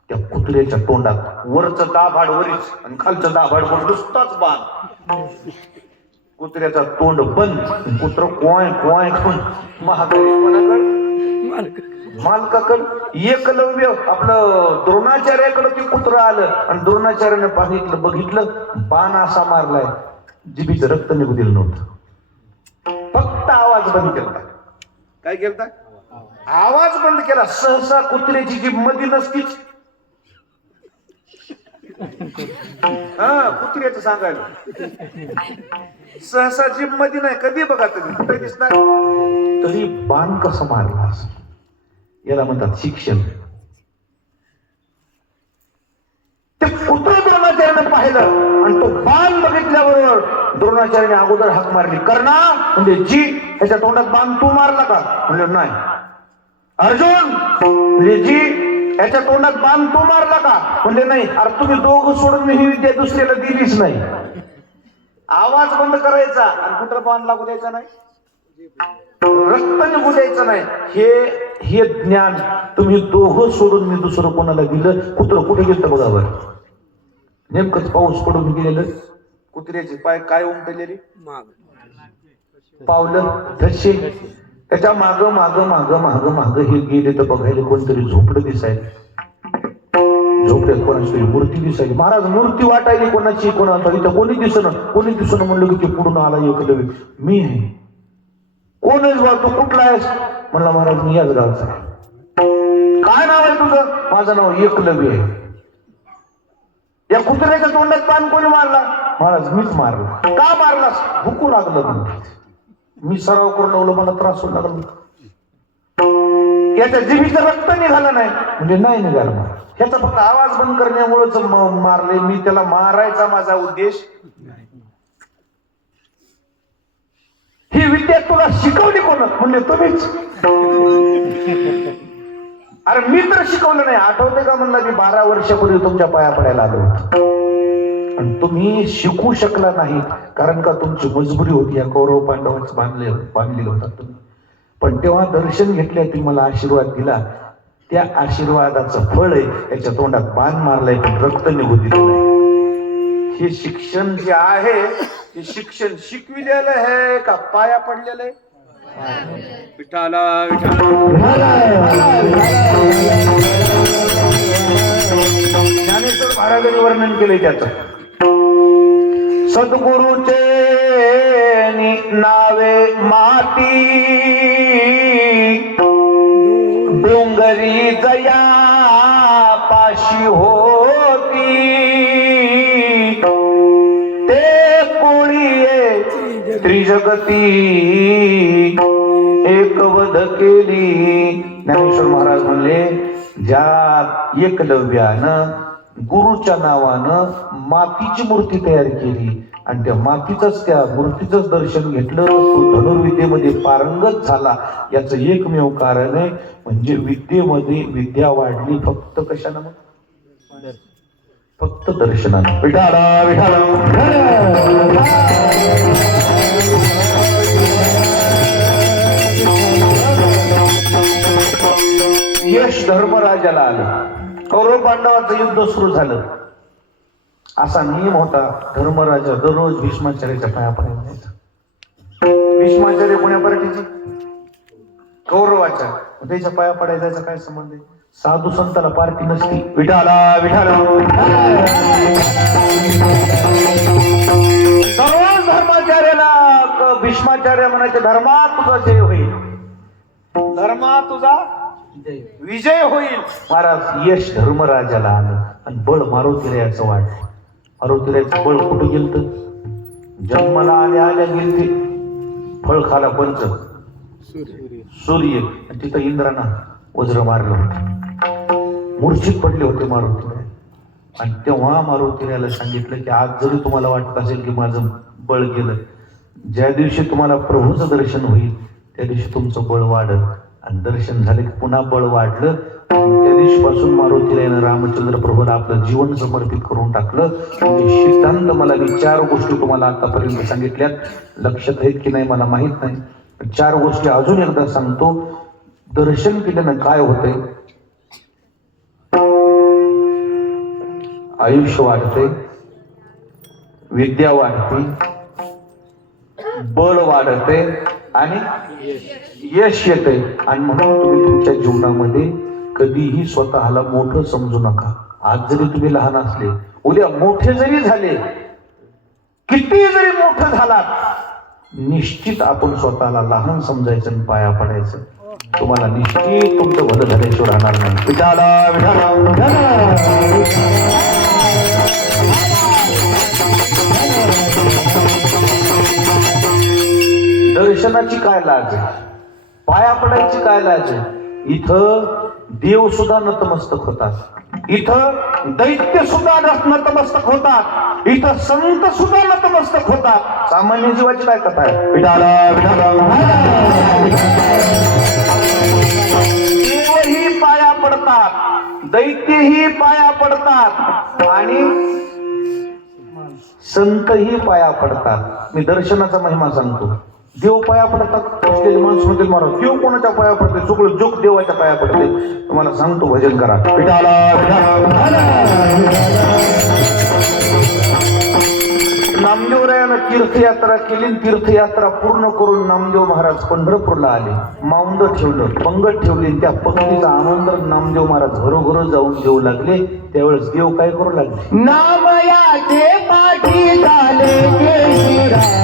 त्या कुत्र्याच्या तोंडात. वरचं दाभाड वरीच आणि खालचं दाभाड वर नुसताच बाण. कुत्र्याचा तोंड बंद. कुत्र कोय कोण महागारी कोणाकडे? मालकाकडं. एकलव्य आपलं द्रोणाचार्याकडे ते कुत्र आलं, आणि द्रोणाचार्याने बघितलं बाण असा मारलाय, जिभीचं रक्त निघू दिलं नव्हतं. फक्त आवाज बंद केला. काय केलं? आवाज बंद केला. सहसा कुत्र्याची जीभ मध्ये नसतीच. हा, कुत्र्याचं सांगायला सहसा जीभ मध्ये नाही. कधी बघा तुम्ही, कुठे दिसणार? तरी बाण कसं मारला असं, याला म्हणतात शिक्षण. ते कुत्र द्रोणाचार्यानं पाहिलं आणि तो बाण बघितल्याबरोबर द्रोणाचार्याने अगोदर हाक मारली, कर्णा म्हणजे जी, ह्याच्या तोंडात बाण तू मारला का? म्हणजे नाही. अर्जुन म्हणजे जी, याच्या तोंडात बाण तू मारला का? म्हणजे नाही. अरे तुम्ही दोघं सोडून मी ही विद्या दुसऱ्याला दिलीच नाही. आवाज बंद करायचा आणि कुठं बाण लागू द्यायचा नाही, रक्त निघू द्यायचं नाही. हे ज्ञान तुम्ही दोघं सोडून मी दुसरं कोणाला दिलं. कुत्रं कुठे गेलं बघा बरं, नेमकंच पाऊस पडून गेलेलं, कुत्र्याचे पाय काय उमटलेले, पावलं धसे, त्याच्या माग माग माग माग माग हे गेले तर बघायला कोणतरी झोपडं दिसायला, झोपड्यात कोणाची मूर्ती दिसायली. महाराज मूर्ती वाटायली कोणाची, कोणाचा इथं कोणी दिसणं म्हणलं की ते पुढून आला एकलव्य. मी आहे. कोण आहेस बा तू, कुठला आहेस? म्हणला महाराज मी याच गावचा आहे. काय नाव आहे तुझं? माझं नाव एकलव्य आहे. या कुत्र्याच्या तोंडात पान कोणी मारला? महाराज मीच मारला. का मारलास? भुकू लागलं म्हणजे. मी सराव करून लावलं, मला त्रास होऊ लागला. याच्या जीभीचं रक्त निघालं नाही म्हणजे नाही निघालं. ह्याचा फक्त आवाज बंद करण्यामुळेच मारले. मी त्याला मारायचा माझा उद्देश. ही विद्या तुला शिकवली कोण? म्हणजे तुम्हीच. अरे मी तर शिकवलं नाही. आठवते का म्हणला, मी 12 वर्षापूर्वी तुमच्या पाया पडायला आलो होतो आणि तुम्ही शिकू शकला नाही. कारण का तुमची मजबुरी होती. या कौरव पांडवांचं बांधलेलं होता तुम्ही. पण तेव्हा दर्शन घेतले, तुम्ही मला आशीर्वाद दिला. त्या आशीर्वादाचं फळ आहे. याच्या तोंडात बाण मारलाय पण रक्त निघू दिलं नाही. हे शिक्षण जे आहे ते शिक्षण शिकविलेलं आहे का पाया पडलेलं आहे? विठाला विठाला ज्ञानेश्वर महाराजांनी वर्णन केलंय त्याचं. सद्गुरुचे नावे माती, डोंगरी जया पाशी होती, ते कोळीये त्रिजगती एकवध केली. ज्ञानेश्वर महाराज म्हणले, ज्या एकलव्यानं गुरुच्या नावानं मातीची मूर्ती तयार केली आणि त्या मातीचंच, त्या मूर्तीचंच दर्शन घेतलं, तो धनुर्विद्येमध्ये पारंगत झाला. याचं एकमेव कारण आहे म्हणजे विद्येमध्ये विद्या वाढली फक्त कशानं? मग फक्त दर्शनानं. विठाला विठाला यश धर्मराजाला आलं. कौरव पांडवाचं युद्ध सुरू झालं. असा नियम होता, धर्मराजा दररोज भीष्माचार्याच्या पाया पडायला जायचा. भीष्माचार्य कोण्या पार्टीचे? कौरवाच्या. त्याच्या पाया पडायला जायचा काय संबंध आहे? साधू संताला पार्टी नसती. विठाला विठाला दररोज धर्माचार्याला भीष्माचार्य म्हणायचे, धर्मा तुझा जय होईल, धर्मा तुझा विजय होईल. महाराज यश धर्मराजाला आलं आणि बळ मारुतीरायाचं वाढलं. मारुतीरायाचं बळ कुठं गेलं? जन्माला आल्या आल्या गेलते. फळ खाला पंच सूर्य, तिथं इंद्रानं वज्र मारलं होतं. मूर्छित पडले होते मारुतीराय. आणि तेव्हा मारुतीरायाला सांगितलं की आज जरी तुम्हाला वाटत असेल की माझं बळ गेलं, ज्या दिवशी तुम्हाला प्रभूचं दर्शन होईल त्या दिवशी तुमचं बळ वाढलं. आणि दर्शन झालं की पुन्हा बळ वाढलं. त्या दिवशीपासून मारुतीरायानं रामचंद्र प्रभूला आपलं जीवन समर्पित करून टाकलं. म्हणजे सिद्धांत मला मी 4 गोष्टी तुम्हाला आतापर्यंत सांगितल्यात, लक्षात आहेत की नाही मला माहित नाही. 4 गोष्टी अजून एकदा सांगतो. दर्शन केल्यानं काय होतंय? आयुष्य वाढते, विद्या वाढते, बळ वाढते आणि यश येते. आणि म्हणून तुम्ही तुमच्या जीवनामध्ये कधीही स्वतःला मोठं समजू नका. आज जरी तुम्ही लहान असले, उद्या मोठे जरी झाले, किती जरी मोठं झालात, निश्चित आपण स्वतःला लहान समजायचं आणि पाया पडायचं. तुम्हाला निश्चित तुमचं भलं झाल्याशिवाय राहणार नाही. विठाला विठाला दर्शनाची काय लाज आहे? पाया पडायची काय लाज आहे? इथं देव सुद्धा नतमस्तक होतात. इथं दैत्य सुद्धा नतमस्तक होतात, इथं संत सुद्धा नतमस्तक होतात. सामान्य जीवाची काय कथा आहे? विठाला विठाला देवही पाया पडतात, दैत्यही पाया पडतात आणि संतही पाया पडतात. मी दर्शनाचा महिमा सांगतो. देव पाया पडतात, माणूस म्हणतील महाराज देव कोणाच्या पाया पडते? सगळं जोग देवाच्या पाया पडते. तुम्हाला सांगतो, भजन करा. विठाला नामदेवरायानं तीर्थयात्रा केली. तीर्थयात्रा पूर्ण करून नामदेव महाराज पंढरपूरला आले. माऊंद ठेवलं, पंगत ठेवली. त्या पंगतीचा आनंद नामदेव महाराज घरोघर जाऊन देऊ लागले. त्यावेळेस देव काय करू लागले? नामयाचे पाठी झाले केशिराज.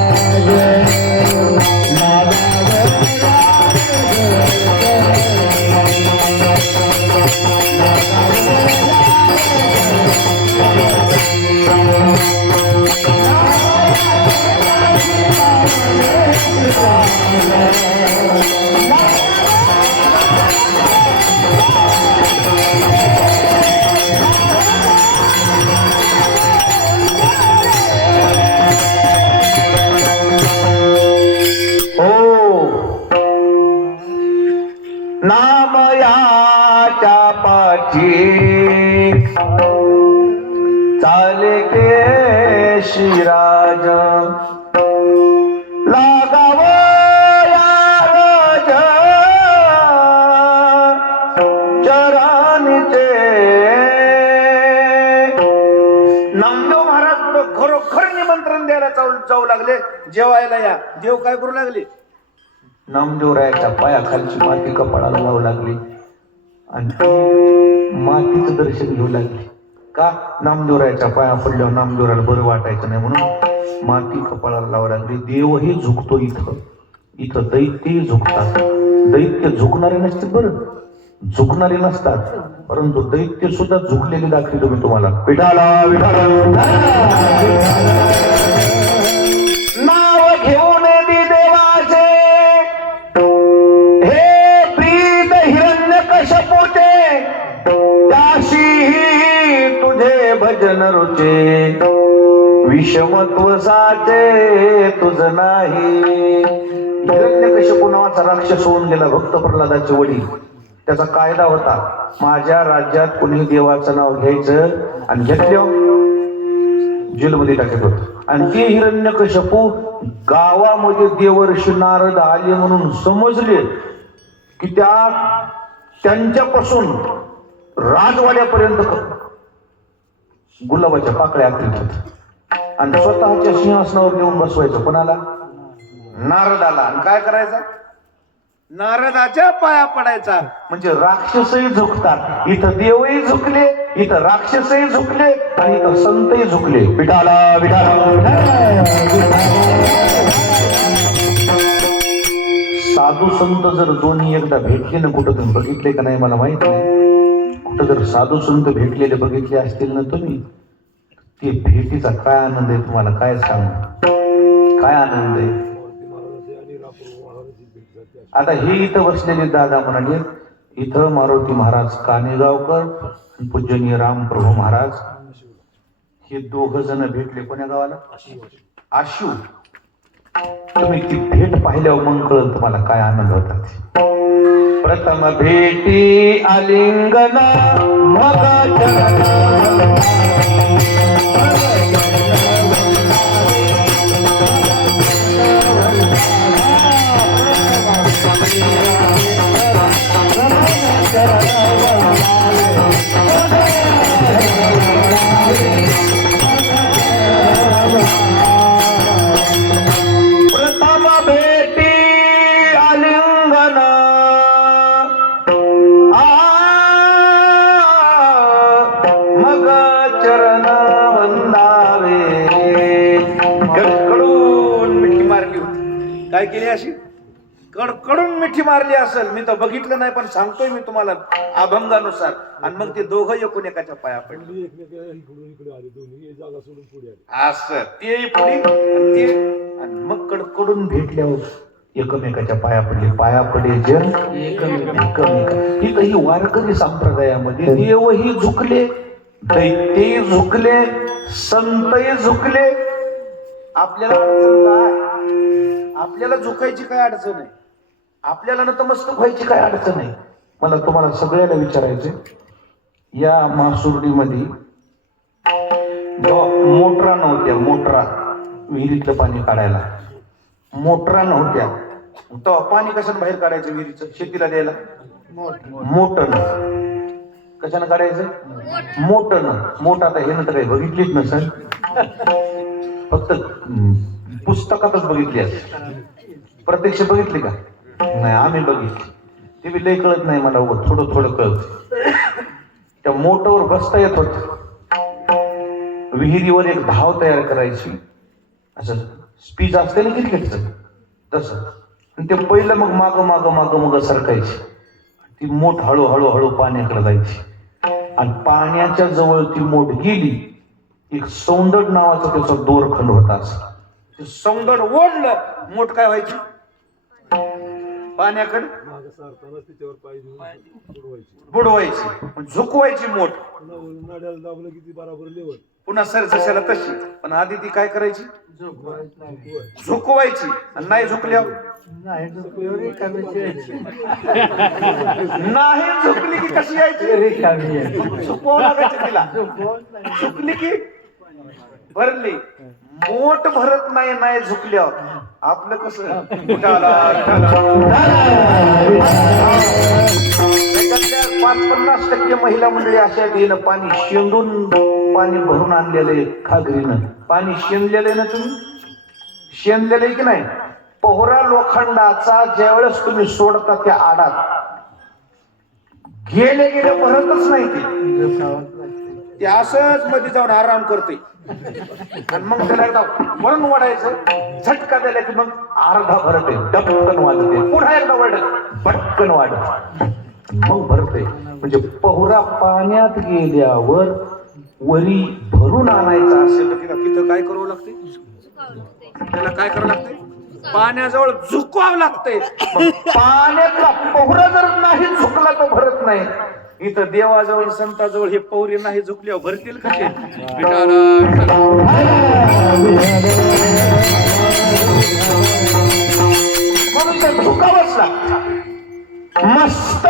नामयाच्या पाठी चाले केशिराज. लागाव राज चरणचे. नामदेव महाराज खरोखर निमंत्रण द्यायला जाऊ लागले. जेवायला या. देव काय करू लागले? नामदेवरायाच्या पायाखालची माती कपाळाला लावू लागली आणि मातीचं दर्शन घेऊ लागली. का? नामदेवरायाच्या पाया पडल्यावर नामदेवराला बरं वाटायचं नाही म्हणून माती कपाळाला लावू लागली. देवही झुकतो. इथं दैत्यही झुकतात. दैत्य झुकणारे नसते, बरं झुकणारे नसतात, परंतु दैत्य सुद्धा झुकलेले दाखवतो मी तुम्हाला. विठाला विठाला नाव घेऊन दे देवाचे, हे प्रीत हिरण्यकश्यपूचे, त्याशी तुझे भजन रुचे, विषमत्व साचे तुझ नाही. हिरण्यकश्यपू नावाचा राक्षस होऊन गेला, भक्त प्रल्हादाचे वडील. त्याचा कायदा होता, माझ्या राज्यात कोणी देवाचं नाव घ्यायचं आणि घेतलं जेलमध्ये टाकत होत. आणि ते हिरण्यकश्यपू गावामध्ये देवर्षी नारद आले म्हणून समजले की त्यांच्यापासून राजवाड्यापर्यंत गुलाबाच्या पाकळ्या आखरीत आणि स्वतःच्या सिंहासनावर नेऊन बसवायचं. कोणाला? नारदाला. आणि काय करायचं? नारदाच्या पाया पडायचा. म्हणजे राक्षसही झुकतात. इथं देवही झुकले, इथं राक्षसही झुकले आणि इथं संतही झुकले. विठाला विठाला. साधू संत जर दोन्ही एकदा भेटले ना, कुठं तुम्ही बघितले का नाही मला माहित नाही, कुठं जर साधू संत भेटलेले बघितले असतील ना तुम्ही, ते भेटीचा काय आनंद आहे तुम्हाला काय सांगू, काय आनंद आहे. आता हे इथं बसलेले दादा म्हणाले, इथं मारुती महाराज कानेगावकर, पूजनीय रामप्रभू महाराज, हे दोघ जण भेटले. कोण्या गावाला? आशू. तुम्ही ती भेट पाहिल्यावर मग कळलं तुम्हाला काय आनंद होता. प्रथम भेटी आलिंगन मग प्रथम भेटी आलिंगन मग चरण वंदावे. कडकडून मिठी मारली होती. काय केली अशी? कडकडून मिठी मारली असेल. मी तर बघितलं नाही पण सांगतोय मी तुम्हाला अभंगानुसार. आणि मग ते दोघं एकूण एकाच्या पाया पडले. असं ते पुढे आणि मग कडकडून भेटल्यावर एकमेकाच्या पाया पडले. पाया पडे जन एकमेका. इथं ही वारकरी संप्रदायामध्ये देवही झुकले, दैत्यही झुकले, संतही झुकले. आपल्याला अडचण काय? आपल्याला झुकायची काय अडचण आहे? आपल्याला नतमस्तक व्हायची काय अडचण आहे? मला तुम्हाला सगळ्याला विचारायचं, या मासुर्डीमध्ये मोटरा नव्हत्या, मोटरा विहिरीतलं पाणी काढायला मोटरा नव्हत्या, तेव्हा पाणी कशानं बाहेर काढायचं विहिरीचं शेतीला द्यायला? मोटरनं. कशानं काढायचं? मोटरनं. मोठ आता हे नंतर काही बघितलीच नसेल, फक्त पुस्तकातच बघितली असेल. प्रत्यक्ष बघितली का? नाही, आम्ही बघितली. ते बी लय कळत नाही मला, थोडं थोडं कळत. त्या मोटरवर बसता येत होत. विहिरीवर एक धाव तयार करायची, असं स्पीच असते ना क्रिकेटचं तसं, आणि ते पहिलं मग माग सरकायची. ती मोठ हळूहळू पाण्याकडे जायची, आणि पाण्याच्या जवळ ती मोठ गेली, एक सौंदड नावाचा त्याचा दोरखंड होता. असं सौंदड ओढलं, मोठ काय व्हायची? पाण्याकडे बुडवायची, झुकवायची मोठ. पुन्हा सरजशाला तशी, पण आधी ती काय करायची? झुकवायची. आणि नाही झुकल्यावर नाही झुकली की कशी यायची? झुकवावं लागायची तिला. झुकली की भरली. मोठ भरत नाही, नाही झुकल्यावर. आपलं कसं? त्याच्यातल्या 50% महिला मंडळी अशा येणं पाणी शेंदून, पाणी भरून आणलेलं खागरीनं. पाणी शेंदलेलं ना तुम्ही? शेंदलेलं आहे की नाही? पोहरा लोखंडाचा ज्यावेळेस तुम्ही सोडता त्या आडात, गेले भरतच नाही ते असंच मध्ये जाऊन आराम करते. आणि मग त्याला एकदा वरून वाढायचं, झटका दिला की मग अर्धा भरते, डबकन वाजते. पुन्हा एकदा वाढत, पटकन वाढत, मग भरते. म्हणजे पोहरा पाण्यात गेल्यावर वरी भरून आणायचा असेल तर तिथं काय करावं लागते? त्याला काय करावं लागते? पाण्याजवळ झुकवावं लागते. पाण्यातला पोहरा जर नाही झुकला तर भरत नाही. इथं देवाजवळ, संताजवळ हे पौरे नाही झुकल्यावर भरतील कसे? म्हणून ते झुकावंच लागतं. मस्त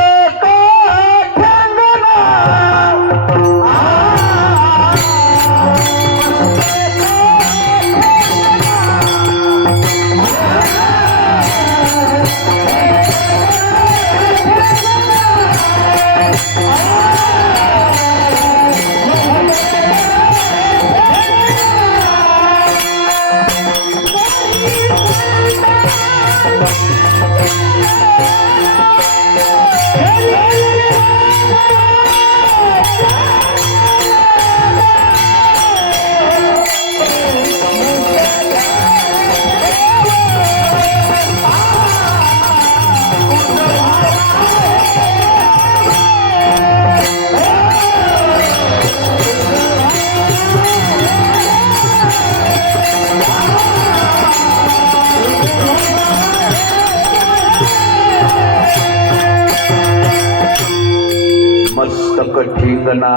मस्तक ठिंगणा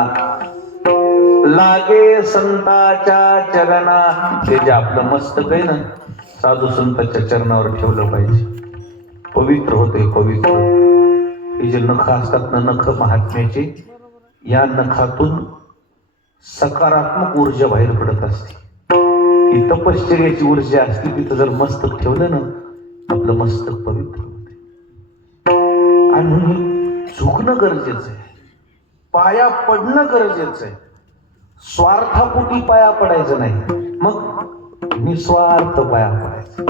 लागे संताच्या चरणा. ते जे आपलं मस्तक आहे ना, साधू संतांच्या चरणावर ठेवलं पाहिजे. पवित्र होते, पवित्र. हे जे नख असतात ना, नख महात्म्याचे, या नखातून सकारात्मक ऊर्जा बाहेर पडत असते. ही तपश्चर्याची ऊर्जा असते. तिथं जर मस्तक ठेवलं ना, आपलं मस्तक पवित्र होते. आणि म्हणून झुकणं गरजेचं आहे, पाया पडणं गरजेचं आहे. स्वार्थापोटी पाया पडायचं नाही, मग निस्वार्थ पाया पडायचं.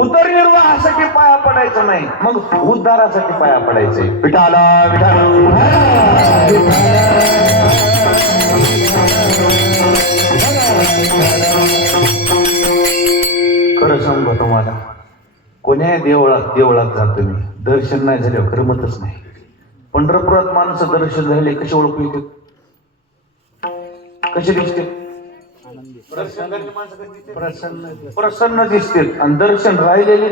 उदरनिर्वाहासाठी पाया पडायचं नाही, मग उद्धारासाठी पाया पडायचंय. विठाला विठाला. खरं सांगू तुम्हाला, कोण्या देवळात जातो मी, दर्शन नाही झाल्यावर करमतच नाही. पंढरपुरात माणसं दर्शन झाले कसे ओळखू येते? कसे दिसते? प्रसन्न दिसते आणि दर्शन राहिलेले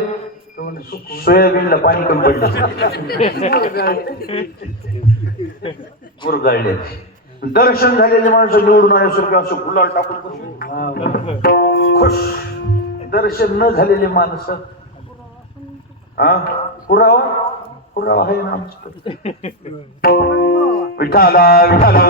सोयाबीनला पाणी कमी पडलं मुरगाळले. दर्शन झालेले माणसं निवडून आल्यासारखे असं गुलाल टाकून खुश. दर्शन न झालेले माणसं हा पुरावा पुरावा आहे ना आमच्याकडे. विठाला विठाला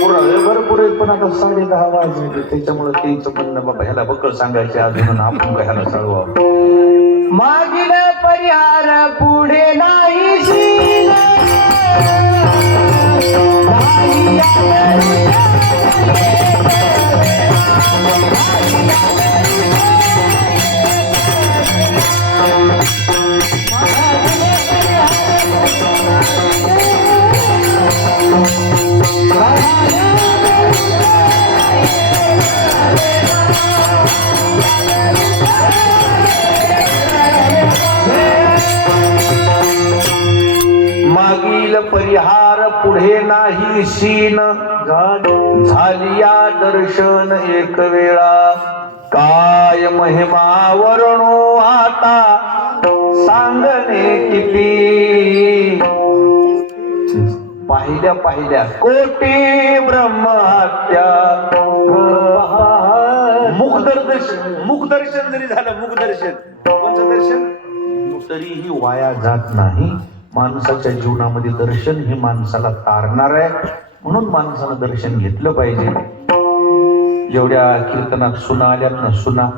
पुरावे भरपूर आहेत, पण आता 10:30 वाजले त्याच्यामुळे त्यांचं म्हणणं बाबा ह्याला बक्कळ सांगायचे अजून आपण काय ह्याला सांगू. मागील परिहार पुढे नाही शील. मागील परिहार पुढे नाही शीन. झालिया दर्शन एक वेळा काय महिमा वर्णो आता सांगणे किती. पाहिल्या पाहिल्या कोटी ब्रह्महत्या. मुखदर्शन जरी झालं, मुखदर्शन कोणचं दर्शन तरीही वाया जात नाही. माणसाच्या जीवनामध्ये दर्शन हे माणसाला तारणार आहे, म्हणून माणसानं दर्शन घेतलं पाहिजे. जेवढ्या कीर्तनात सुना आल्यात ना, सुना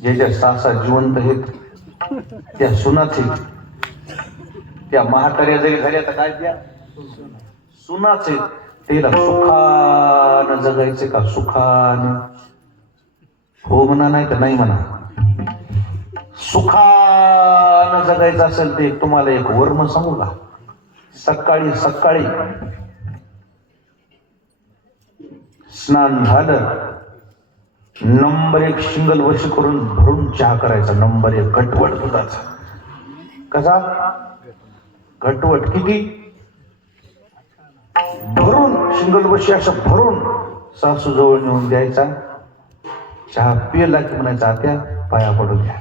ज्याच्या सासा जिवंत आहेत त्या सुनाच आहेत. त्या म्हाताऱ्या जरी झाल्या तर काय द्या सुनाच आहेत. त्याला सुखानं जगायचे का सुखानं हो म्हणा, नाही तर नाही म्हणा. सुखानं जगायचं असेल ते तुम्हाला एक वर्म सांगू का. सकाळी सकाळी स्नान झालं, नंबर 1 शिंगल वर्ष करून भरून चहा करायचा. नंबर 1 घटवट दुधाचा. कसा घटवट किती भरून शिंगल वर्षी असं भरून सासू जवळ नेऊन द्यायचा. चहा पियला की म्हणायचा आत्या पाया पडून घ्या.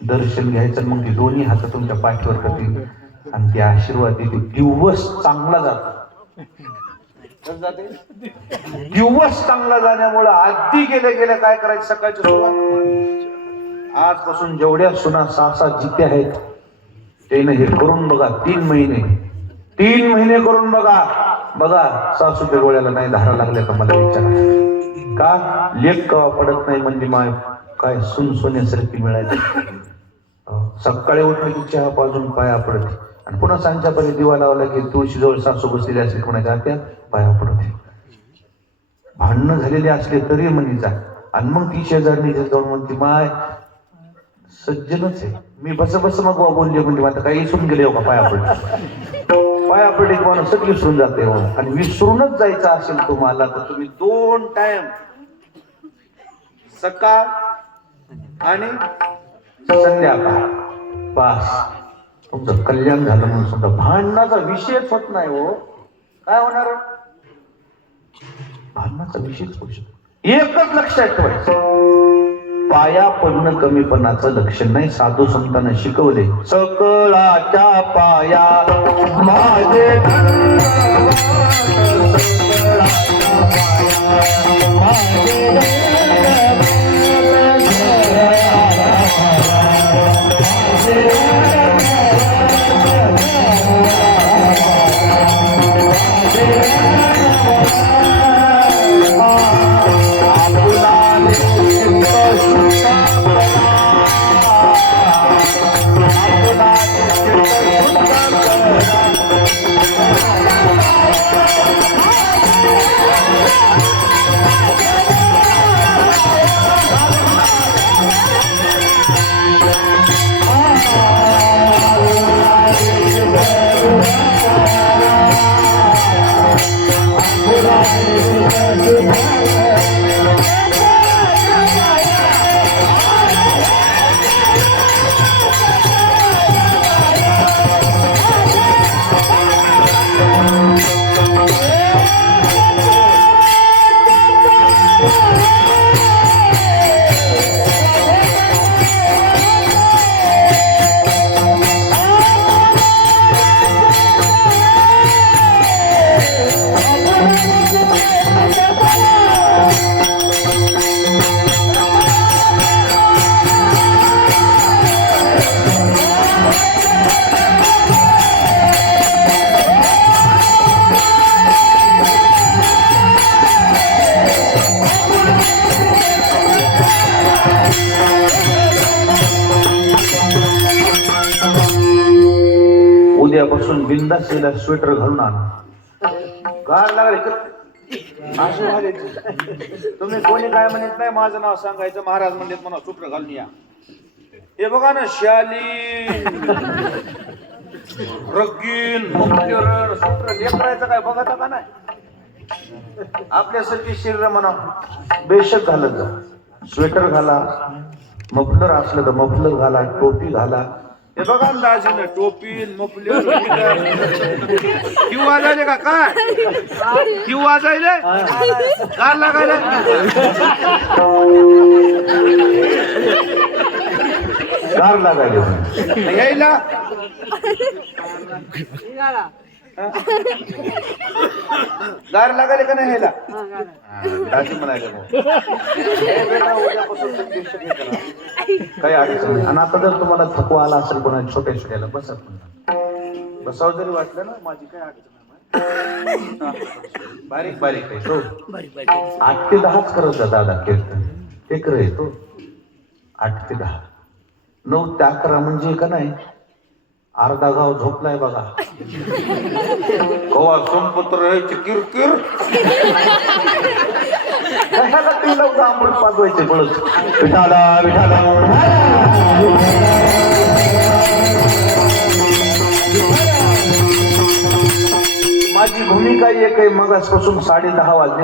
दर्शन घ्यायचं, मग ते दोन्ही हात तुमच्या पाठीवर करतील आणि ते आशीर्वाद देतील. दिवस चांगला जातो. दिवस चांगला जाण्यामुळे आधी गेल्या गेल्या काय करायचं सकाळची सुरुवात. आजपासून जेवढ्या सुना सासा जिथे आहेत त्याने हे करून बघा. 3 महिने करून बघा. बघा सासूच्या डोळ्याला नाही धारा लागल्या का मला विचारा. का लेख कवा पडत नाही म्हणजे माय काय सोन्यासारखी मिळायची. सकाळी उठली की चहा पाजून पाया पडते आणि पुन्हा सांच्यापर्यंत दिवा लावला की तुळशीजवळ सासू बसलेली असली कोणाच्या त्या पाया पडते. भांडणं झालेले असले तरी म्हणीचा. आणि मग ती शेजारणी जाऊन म्हणते माय सज्जनच आहे, मी बस मग बोलले म्हणजे आता काही विसरून गेले हो का पाया पडले. पाया पडले की माणूस सगळी विसरून जाते हो. आणि विसरूनच जायचं असेल तुम्हाला तर तुम्ही 2 टाइम सकाळ आणि संध्याकाळ पास तुमचं कल्याण झालं म्हणून समजा. भांडणाचा विषयच होत नाही हो. काय होणार भांडणाचा विषयच होऊ शकतो. एकच लक्षात ठेवायचं, पाया पडणं कमीपणाचं लक्षण नाही. साधू संतांना शिकवले सकळाच्या पाया माझे उद्यापासून बिंदास हिला स्वेटर घालून आणा. गार लागले असे झाले. तुम्ही कोणी काय म्हणत नाही, माझं नाव सांगायचं, महाराज म्हणलेत म्हणा स्वेटर घालून या. हे बघा ना, शाली रगीन स्वेटर लेकरायचं काय बघता का नाही. आपल्यासारखी शरीर म्हणा बेशक घालत जा. स्वेटर घाला, मफलर असलं तर मफलर घाला, टोपी घाला. हे बघा ना दाजीनं टोपी मफलर किंवा वाजायले का काय किंवा वाजायले गार लागायला गार लागायले यायला गार लागायले का नाही ह्याला दाजी म्हणायले काही अडचण नाही. आणि आता जर तुम्हाला थकवा आला असेल कोणा छोट्या छोट्याला बसा, बसावं जरी वाटलं ना, माझी काय अडचण नाही. बारीक बारीक आहे तो. 8 ते 10 करत जा दादा कीर्तन. एक रे तो 8 ते 10. 9 ते 11 म्हणजे का नाही अर्धा गाव झोपलाय बघा. कवा सोनपत्र किरकिर अमृत पाजवायचे पळत. विठाला विठाला माझी भूमिका एक आहे. मगासपासून 10:30 वाजले.